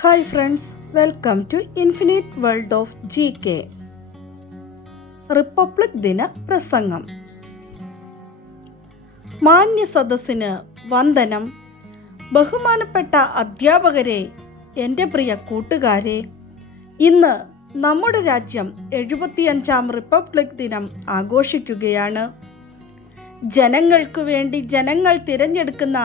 Hi friends, welcome to infinite world of GK. Republic ദിന പ്രസംഗം. മാന്യ സദസ്സിന് വന്ദനം. ബഹുമാനപ്പെട്ട അധ്യാപകരെ, എൻ്റെ പ്രിയ കൂട്ടുകാരെ, ഇന്ന് നമ്മുടെ രാജ്യം 75ാം റിപ്പബ്ലിക് ദിനം ആഘോഷിക്കുകയാണ്. ജനങ്ങൾക്കു വേണ്ടി ജനങ്ങൾ തിരഞ്ഞെടുക്കുന്ന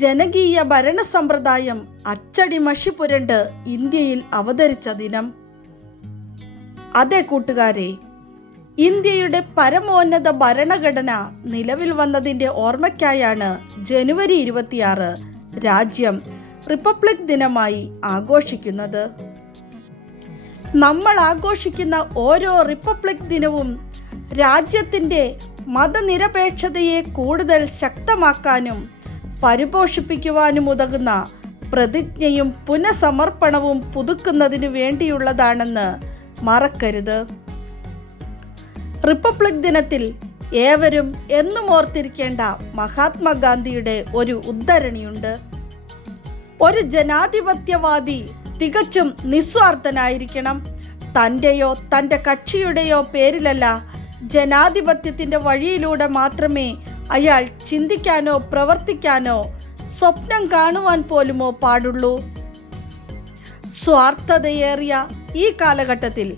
ജനകീയ ഭരണ സമ്പ്രദായം അച്ചടി മഷി പുരണ്ട് ഇന്ത്യയിൽ അവതരിച്ച ദിനം. അതെ കൂട്ടുകാരെ, ഇന്ത്യയുടെ പരമോന്നത ഭരണഘടന നിലവിൽ വന്നതിൻ്റെ ഓർമ്മയ്ക്കായാണ് ജനുവരി 26 രാജ്യം റിപ്പബ്ലിക് ദിനമായി ആഘോഷിക്കുന്നത്. നമ്മൾ ആഘോഷിക്കുന്ന ഓരോ റിപ്പബ്ലിക് ദിനവും രാജ്യത്തിൻ്റെ മതനിരപേക്ഷതയെ കൂടുതൽ ശക്തമാക്കാനും പരിപോഷിപ്പിക്കുവാനും ഉതകുന്ന പ്രതിജ്ഞയും പുനഃസമർപ്പണവും പുതുക്കുന്നതിനു വേണ്ടിയുള്ളതാണെന്ന് മറക്കരുത്. റിപ്പബ്ലിക് ദിനത്തിൽ ഏവരും എന്നും ഓർത്തിരിക്കേണ്ട മഹാത്മാഗാന്ധിയുടെ ഒരു ഉദ്ധരണിയുണ്ട്. ഒരു ജനാധിപത്യവാദി തികച്ചും നിസ്വാർത്ഥനായിരിക്കണം. തൻ്റെയോ തൻ്റെ കക്ഷിയുടെയോ പേരിലല്ല, ജനാധിപത്യത്തിൻ്റെ വഴിയിലൂടെ മാത്രമേ അയാൾ ചിന്തിക്കാനോ പ്രവർത്തിക്കാനോ സ്വപ്നം കാണുവാൻ പോലുമോ പാടുള്ളൂ. സ്വാർത്ഥതയേറിയ ഈ കാലഘട്ടത്തിൽ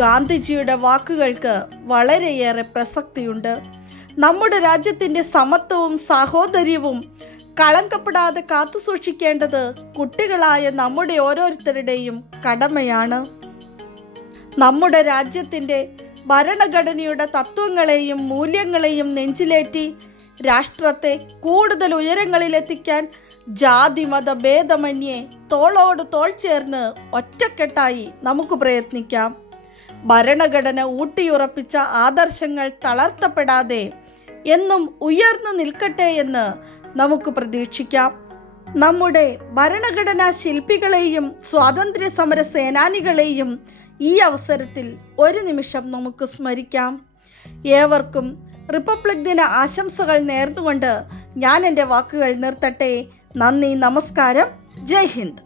ഗാന്ധിജിയുടെ വാക്കുകൾക്ക് വളരെയേറെ പ്രസക്തിയുണ്ട്. നമ്മുടെ രാജ്യത്തിൻ്റെ സമത്വവും സാഹോദര്യവും കളങ്കപ്പെടാതെ കാത്തുസൂക്ഷിക്കേണ്ടത് കുട്ടികളായ നമ്മുടെ ഓരോരുത്തരുടെയും കടമയാണ്. നമ്മുടെ രാജ്യത്തിൻ്റെ ഭരണഘടനയുടെ തത്വങ്ങളെയും മൂല്യങ്ങളെയും നെഞ്ചിലേറ്റി രാഷ്ട്രത്തെ കൂടുതൽ ഉയരങ്ങളിലെത്തിക്കാൻ ജാതി മത ഭേദമന്യേ തോളോട് തോൾ ചേർന്ന് ഒറ്റക്കെട്ടായി നമുക്ക് പ്രയത്നിക്കാം. ഭരണഘടന ഊട്ടിയുറപ്പിച്ച ആദർശങ്ങൾ തളർത്തപ്പെടാതെ എന്നും ഉയർന്നു നിൽക്കട്ടെ എന്ന് നമുക്ക് പ്രതീക്ഷിക്കാം. നമ്മുടെ ഭരണഘടനാ ശില്പികളെയും സ്വാതന്ത്ര്യ സമര സേനാനികളെയും ഈ അവസരത്തിൽ ഒരു നിമിഷം നമുക്ക് സ്മരിക്കാം. ഏവർക്കും റിപ്പബ്ലിക് ദിന ആശംസകൾ നേർന്നുകൊണ്ട് ഞാൻ എൻ്റെ വാക്കുകൾ നിർത്തട്ടെ. നന്ദി, നമസ്കാരം, ജയ് ഹിന്ദ്.